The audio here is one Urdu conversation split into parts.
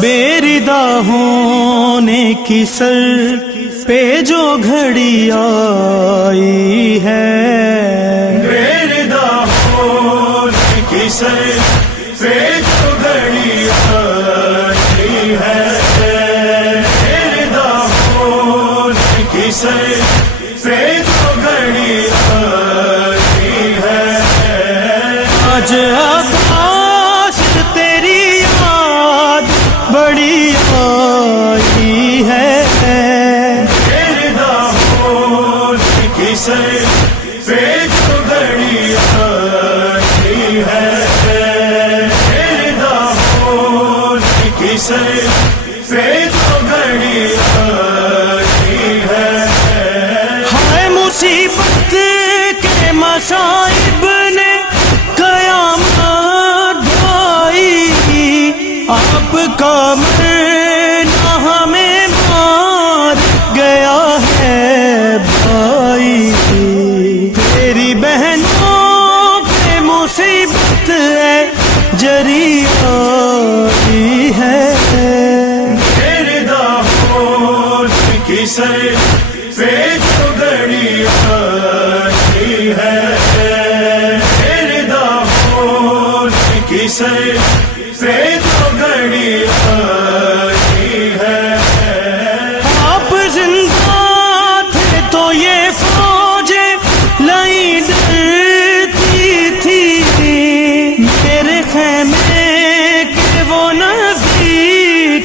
بیردا ہونے کی سر پہ جو گھڑی آئی ہے، بیردا ہونے کی سر پہ جو گھڑی آئی ہے، بیردا ہونے کی سر پہ جو گھڑی آئی ہے، آج عباس تیری یاد بڑی آئی ہے، بیردا ہونے کی سر پہ جو گھڑی آئی ہے، بیردا ہونے کی سر پہ جو گھڑی آئی ہے۔ ہائے مصیبت کے مصائب نے قیامت ڈھائی، آپ کا مرنا ہمیں مار گیا ہے بھائی، تیری بہنوں پہ مصیبت ہے جری آئی ہے، بیردا ہونے کی سر پہ جو گھڑی آئی ہے، بیردا ہونے کی سر پہ جو گھڑی آئی ہے۔ آپ زندہ تھے تو یہ فوجیں لائیں ڈرتی تھی، میرے خیمے کے وہ نزدیک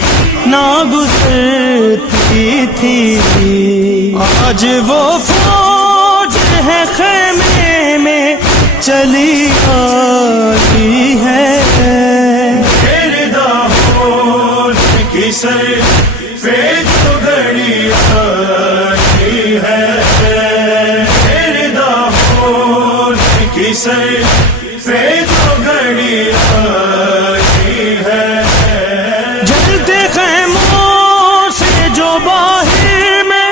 نہ گزرتی تھی، آج وہ فوج ہے خیمے میں چلی آئی ہے، بیردا ہونے کی سر پہ جو گھڑی آئی ہے، بیردا ہونے کی سر پہ جو گھڑی آئی ہے۔ جلتے خیموں سے جو باہر میں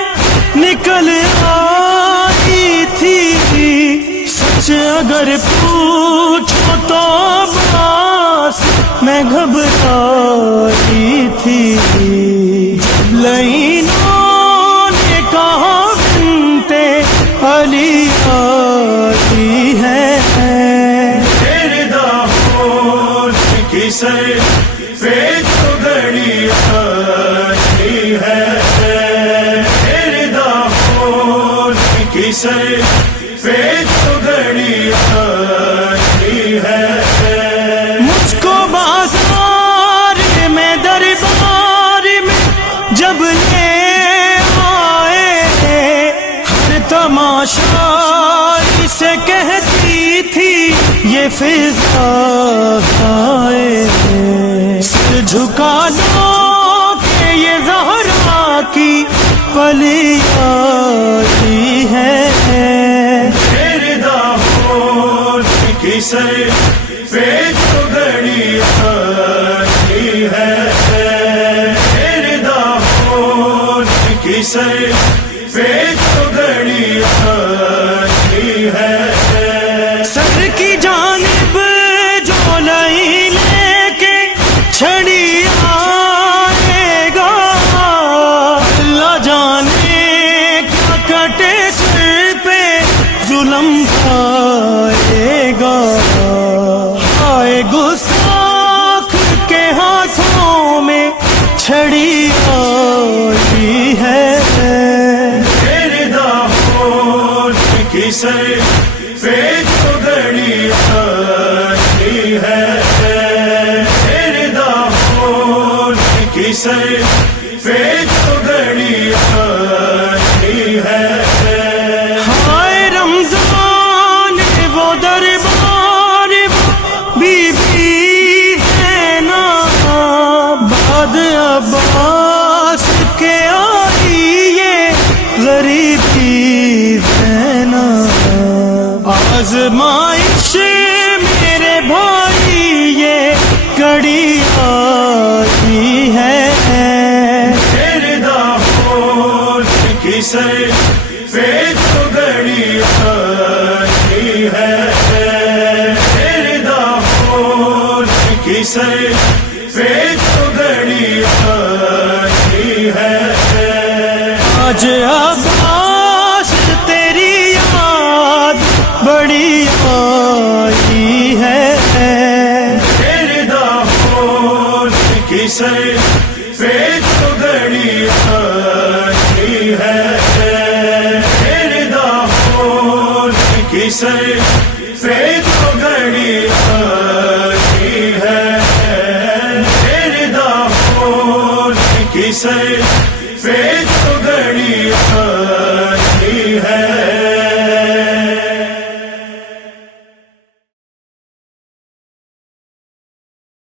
نکل آئی تھی، سچ اگر پوچھو تو عباس میں گھبرائی تھی، لعینوں نے کہا بنتے علی آئی ہے، بیردا ہونے کی سر پہ جو گھڑی آئی ہے، بیردا ہونے کی سر پہ جو گھڑی آئی ہے۔ مجھ کو بازار میں دربار میں جب لے آئے، ہر تماشا اسے کہتی تھی یہ فضا آئے، سر جھکا دو کہ یہ زہرا کی پلی آئی ہے، بیردا ہونے کی سر پہ جو گھڑی آئی ہے، بیردا ہونے کی سر پہ جو گھڑی آئی ہے۔ سر کی جانب جو لئی لے کے چھڑی آئے گا، اللہ جانے کیا کٹے سر پہ ظلم آئے گا، آئے گستاخ کے ہاتھوں میں چھڑی آئی ہے، بیردا ہونے کی سر پہ جو گھڑی آئی ہے، بیردا ہونے کی سر پہ جو گھڑی آئی ہے۔ ہائے رمضان وہ دربار بی بی زینب، بعد عباس کے آئی یہ غریبی زینب، سر پہ جو گھڑی آئی ہے، رضا ہونے کی سر پہ جو گھڑی آئی ہے۔ آج عباس تیری یاد بڑی آئی ہے، رضا ہونے کی سر پہ جو گھڑی آئی ہے، رضا ہونے کی سر